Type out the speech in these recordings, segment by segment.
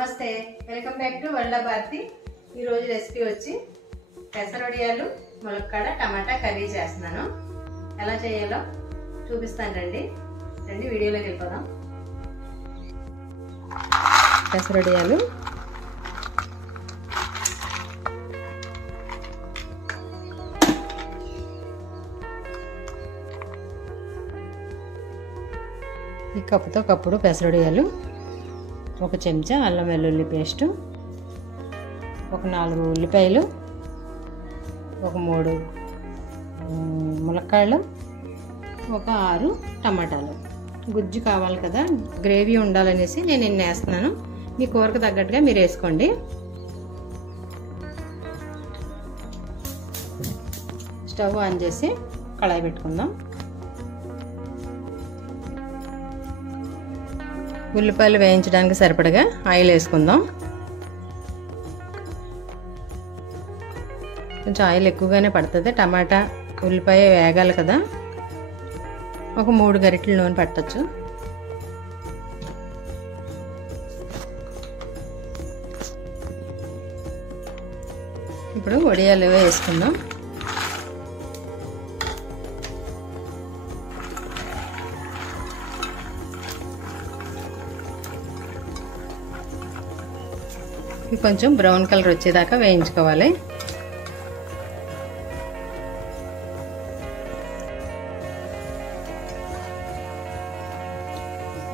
నమస్తే, welcome back to world of Bharati. ఈ రోజు రెసిపీ వచ్చి పెసరొడియాలు ములక్కాడ టమాటా కర్రీ చేస్తున్నాను. ఎలా చేయాలో చూపిస్తాను రండి. వీడియోలోకి వెళ్ళిపోదాం. పెసరొడియాలు ఈ కప్పుతో కప్పుడు పెసరొడియాలు, ఒక చెంచా అల్లం వెల్లుల్లి పేస్టు, ఒక 4 ఉల్లిపాయలు, ఒక 3 ములక్కాడలు, ఒక 6 టమాటాలు. గుజ్జు కావాలి కదా, గ్రేవీ ఉండాలనేసి నేను ఇన్ని వేస్తున్నాను. మీ కూరకు తగ్గట్టుగా మీరు వేసుకోండి. స్టవ్ ఆన్ చేసి కళాయి పెట్టుకుందాం. ఉల్లిపాయలు వేయించడానికి సరిపడగా ఆయిల్ వేసుకుందాం. కొంచెం ఆయిల్ ఎక్కువగానే పడుతుంది. టమాటా ఉల్లిపాయ వేగాలి కదా, ఒక 3 గరిటెల నూనె పట్టచ్చు. ఇప్పుడు వడియాలు వేసుకుందాం. కొంచెం బ్రౌన్ కలర్ వచ్చేదాకా వేయించుకోవాలి.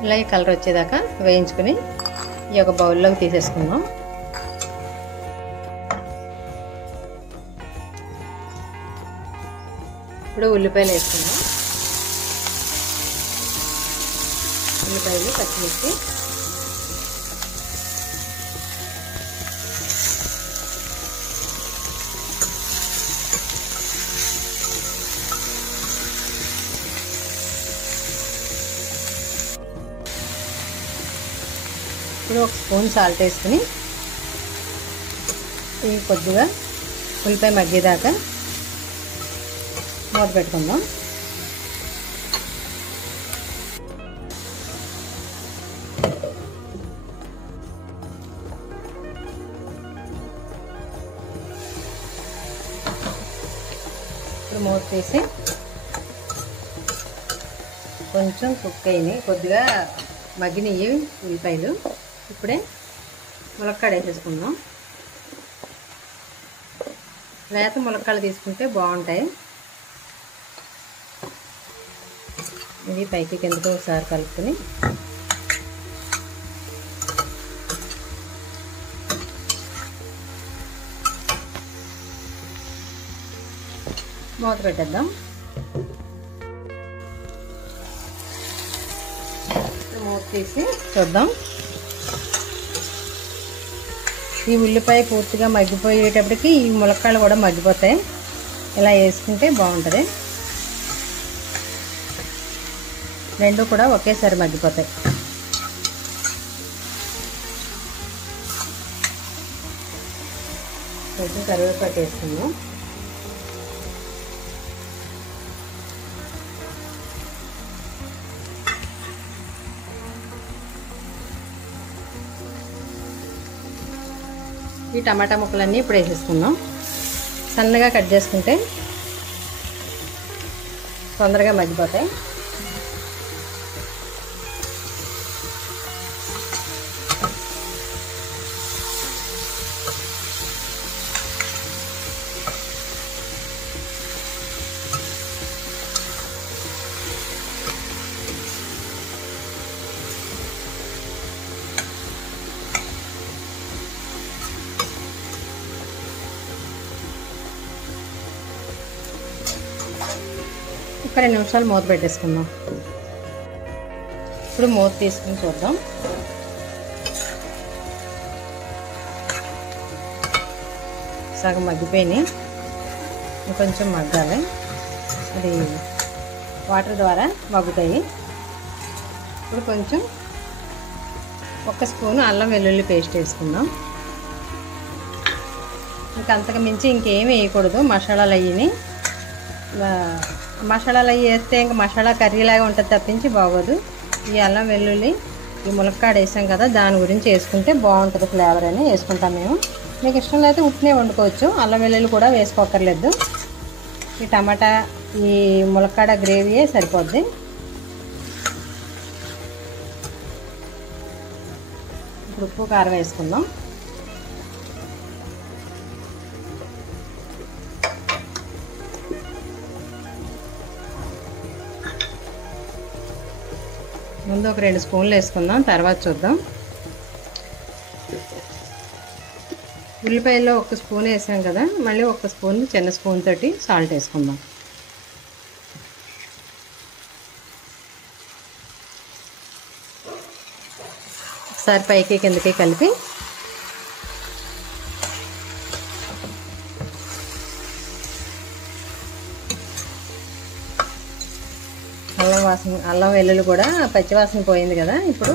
ఇలా కలర్ వచ్చేదాకా వేయించుకుని ఈ ఒక బౌల్లోకి తీసేసుకుందాం. ఇప్పుడు ఉల్లిపాయలు వేసుకుందాం. ఉల్లిపాయలు, పచ్చిమిర్చి, ఇప్పుడు ఒక స్పూన్ సాల్ట్ వేసుకుని ఇవి కొద్దిగా ఉల్లిపాయ మగ్గేదాకా మూత పెట్టుకుందాం. ఇప్పుడు మూత తీసి కొంచెం కుక్ అయినాయి, కొద్దిగా మగ్గినవి ఉల్లిపాయలు. ఇప్పుడే ములక్కాడ వేసేసుకుందాం. లేత ములక్కాడలు తీసుకుంటే బాగుంటాయి. ఇది పైకి కిందకు ఒకసారి కలుపుకొని మూత పెట్టేద్దాం. మూత తీసి చూద్దాం. ఈ ఉల్లిపాయ పూర్తిగా మగ్గిపోయేటప్పటికి ఈ ములక్కాడలు కూడా మగ్గిపోతాయి. ఇలా వేసుకుంటే బాగుంటుంది. రెండు కూడా ఒకేసారి మగ్గిపోతాయి. కొంచెం కరివేపాకు వేసుకుందాం. ఈ టమాటా ముక్కలన్నీ ఇప్పుడు వేసేసుకుందాం. సన్నగా కట్ చేసుకుంటే తొందరగా మగ్గిపోతాయి. ఒక 2 నిమిషాలు మూత పెట్టేసుకుందాం. ఇప్పుడు మూత తీసుకుని చూద్దాం. సగం మగ్గిపోయినాయి, ఇంకొంచెం మగ్గాలి. అది వాటర్ ద్వారా మగ్గుతాయి. ఇప్పుడు కొంచెం 1 స్పూను అల్లం వెల్లుల్లి పేస్ట్ వేసుకుందాం. ఇంకంతకు మించి ఇంకేమీ వేయకూడదు. మసాలాలు అయ్యి మసాలాలు అవి వేస్తే ఇంకా మసాలా కర్రీ లాగా ఉంటుంది తప్పించి బాగోదు. ఈ అల్లం వెల్లుల్లి ఈ ములక్కాడ వేసాం కదా, దాని గురించి వేసుకుంటే బాగుంటుంది ఫ్లేవర్ అని వేసుకుంటాం మేము. మీకు ఇష్టం లేకపోతే ఉట్టినే వండుకోవచ్చు, అల్లం వెల్లుల్లి కూడా వేసుకోక్కర్లేదు. ఈ టమాటా ఈ ములక్కాడ గ్రేవీయే సరిపోద్ది. ఇప్పుడు ఉప్పు కారం వేసుకుందాం. ముందు ఒక 2 స్పూన్లు వేసుకుందాం, తర్వాత చూద్దాం. ఉల్లిపాయలో 1 స్పూన్ వేసాం కదా, మళ్ళీ 1 స్పూన్ చిన్న స్పూన్ తోటి సాల్ట్ వేసుకుందాం. ఒకసారి పైకి కిందకి కలిపి అల్లం వెల్లుల్లి కూడా పచ్చివాసన పోయింది కదా, ఇప్పుడు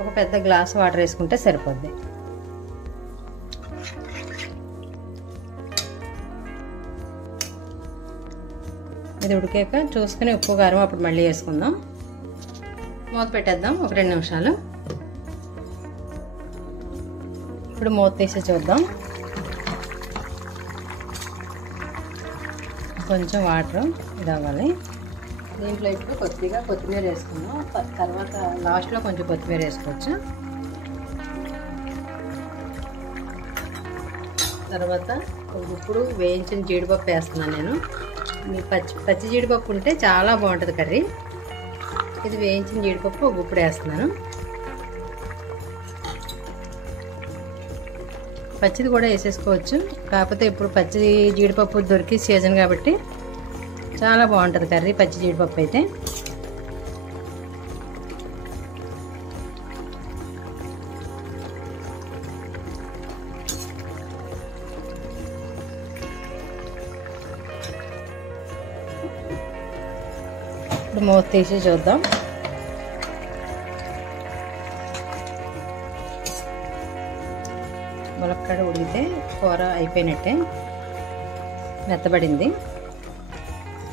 ఒక పెద్ద గ్లాస్ వాటర్ వేసుకుంటే సరిపోద్ది. ఇది ఉడికాక చూసుకుని ఉప్పు కారం అప్పుడు మళ్ళీ వేసుకుందాం. మూత పెట్టేద్దాం ఒక 2 నిమిషాలు. ఇప్పుడు మూత తీసి చూద్దాం. కొంచెం వాటర్ ఇది అవ్వాలి. దీంట్లో ఇప్పుడు కొద్దిగా కొత్తిమీర వేసుకుందాం, తర్వాత లాస్ట్లో కొంచెం కొత్తిమీర వేసుకోవచ్చు. తర్వాత ఇప్పుడు వేయించిన జీడిపప్పు వేస్తున్నాను నేను. పచ్చి జీడిపప్పు ఉంటే చాలా బాగుంటుంది కర్రీ. ఇది వేయించిన జీడిపప్పు ఇప్పుడు వేస్తున్నాను. పచ్చిది కూడా వేసేసుకోవచ్చు, కాకపోతే ఇప్పుడు పచ్చి జీడిపప్పు దొరికి సీజన్ కాబట్టి చాలా బాగుంటుంది కర్రీ పచ్చి జీడిపప్పు అయితే. ఇప్పుడు మూత తీసి చూద్దాం. ములక్కాడ ఉడికితే కూర అయిపోయినట్టే, మెత్తబడింది.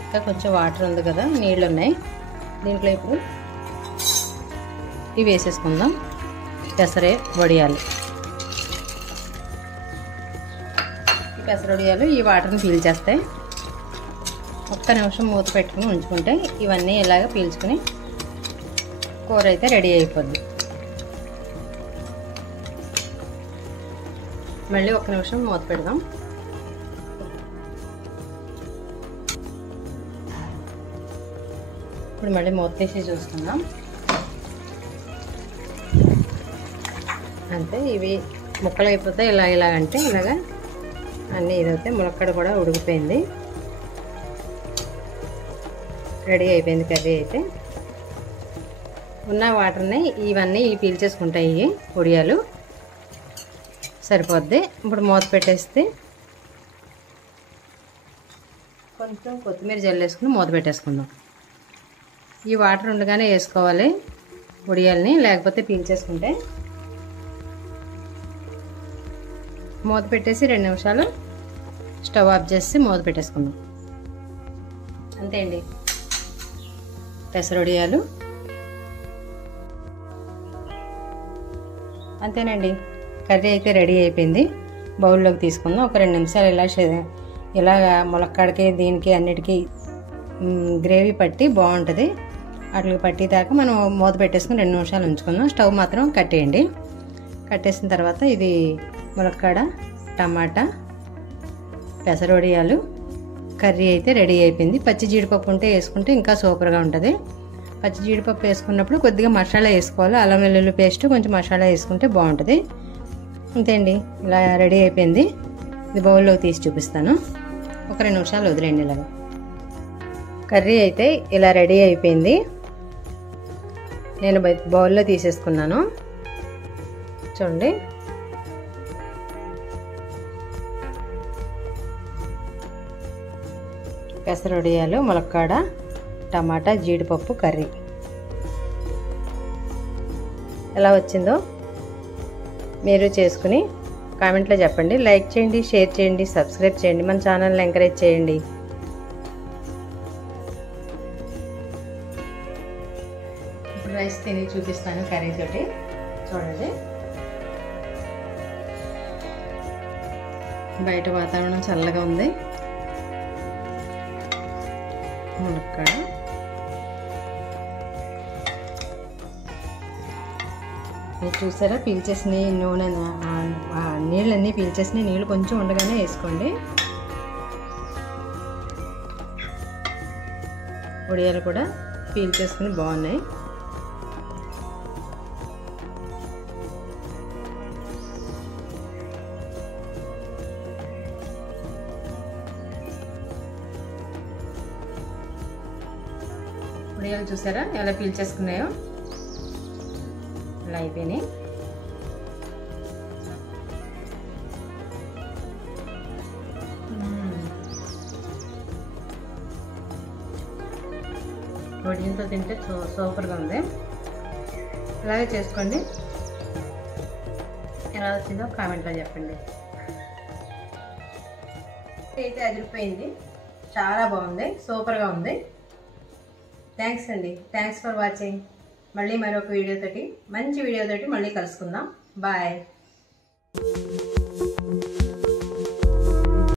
ఇంకా కొంచెం వాటర్ ఉంది కదా, నీళ్ళు ఉన్నాయి. దీంట్లో ఇప్పుడు ఇవి వేసేసుకుందాం. పెసరే వడియాలు, ఈ పెసర వడియాలు ఈ వాటర్ని పీల్చేస్తాయి. ఒక్క నిమిషం మూత పెట్టుకుని ఉంచుకుంటే ఇవన్నీ ఇలాగ పీల్చుకుని కూర అయితే రెడీ అయిపోద్ది. మళ్ళీ 1 నిమిషం మూత పెడదాం. ఇప్పుడు మళ్ళీ మూత తీసి చూసుకుందాం. అంతే, ఇవి ముక్కలు అయిపోతే ఇలాగంటే ఇలాగా అన్నీ ఇదైతే ములక్కాడ కూడా ఉడికిపోయింది, రెడీ అయిపోయింది కర్రీ అయితే. ఉన్న వాటర్ని ఇవన్నీ పీల్చేసుకుంటాయి వడియాలు, సరిపోద్ది. ఇప్పుడు మూత పెట్టేస్తే కొంచెం కొత్తిమీర జల్లేసుకుని మూత పెట్టేసుకుందాం. ఈ వాటర్ ఉండగానే వేసుకోవాలి వడియాల్ని, లేకపోతే పీల్చేసుకుంటే. మూత పెట్టేసి 2 నిమిషాలు స్టవ్ ఆఫ్ చేసి మూత పెట్టేసుకుందాం. అంతే అండి, పెసర వడియాలు. అంతేనండి, కర్రీ అయితే రెడీ అయిపోయింది. బౌల్లోకి తీసుకుందాం. ఒక 2 నిమిషాలు ఇలాగా ములక్కాడకి దీనికి అన్నిటికీ గ్రేవీ పట్టి బాగుంటుంది. వాటికి పట్టేదాకా మనం మూత పెట్టేసుకుని 2 నిమిషాలు ఉంచుకుందాం. స్టవ్ మాత్రం కట్టేయండి. కట్టేసిన తర్వాత ఇది ములక్కాడ టమాటా పెసర వడియాలు కర్రీ అయితే రెడీ అయిపోయింది. పచ్చి జీడిపప్పు ఉంటే వేసుకుంటే ఇంకా సూపర్గా ఉంటుంది. పచ్చి జీడిపప్పు వేసుకున్నప్పుడు కొద్దిగా మసాలా వేసుకోవాలి, అల్లం వెల్లుల్లి పేస్ట్ కొంచెం మసాలా వేసుకుంటే బాగుంటుంది. అంతే అండి, ఇలా రెడీ అయిపోయింది. ఇది బౌల్లో తీసి చూపిస్తాను. ఒక 2 నిమిషాలు వదిలేండి. ఇలాగా కర్రీ అయితే ఇలా రెడీ అయిపోయింది. నేను బౌల్లో తీసేసుకున్నాను. చూడండి, పెసర వడియాలు ములక్కాడ టమాటా జీడిపప్పు కర్రీ ఎలా వచ్చిందో మీరు చేసుకుని కామెంట్లో చెప్పండి. లైక్ చేయండి, షేర్ చేయండి, సబ్స్క్రైబ్ చేయండి, మన ఛానల్ని ఎంకరేజ్ చేయండి. ఇప్పుడు రైస్ తిని చూపిస్తాను కర్రీ తోటి. చూడండి, బయట వాతావరణం చల్లగా ఉంది. ములక్కాడ మీరు చూసారా, పీల్చేసిన నూనె, నీళ్ళన్నీ పీల్చేసిన నీళ్ళు కొంచెం ఉండగానే వేసుకోండి. ఉడియాలు కూడా పీల్చేసుకుని బాగున్నాయి. ఉడియాలు చూసారా ఎలా పీల్చేసుకున్నాయో, ఇలా అయిపోయినాయి. వడియంతో తింటే సూపర్గా ఉంది. ఇలాగే చేసుకోండి. ఎలా వచ్చిందో కామెంట్లో చెప్పండి. అయితే అదిరిపోయింది, చాలా బాగుంది, సూపర్గా ఉంది. థ్యాంక్స్ అండి, థ్యాంక్స్ ఫర్ వాచింగ్. మళ్ళీ మరొక వీడియోతోటి, మంచి వీడియోతోటి మళ్ళీ కలుసుకుందాం. బాయ్.